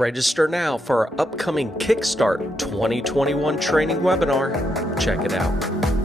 Register now for our upcoming Kickstart 2021 training webinar. Check it out.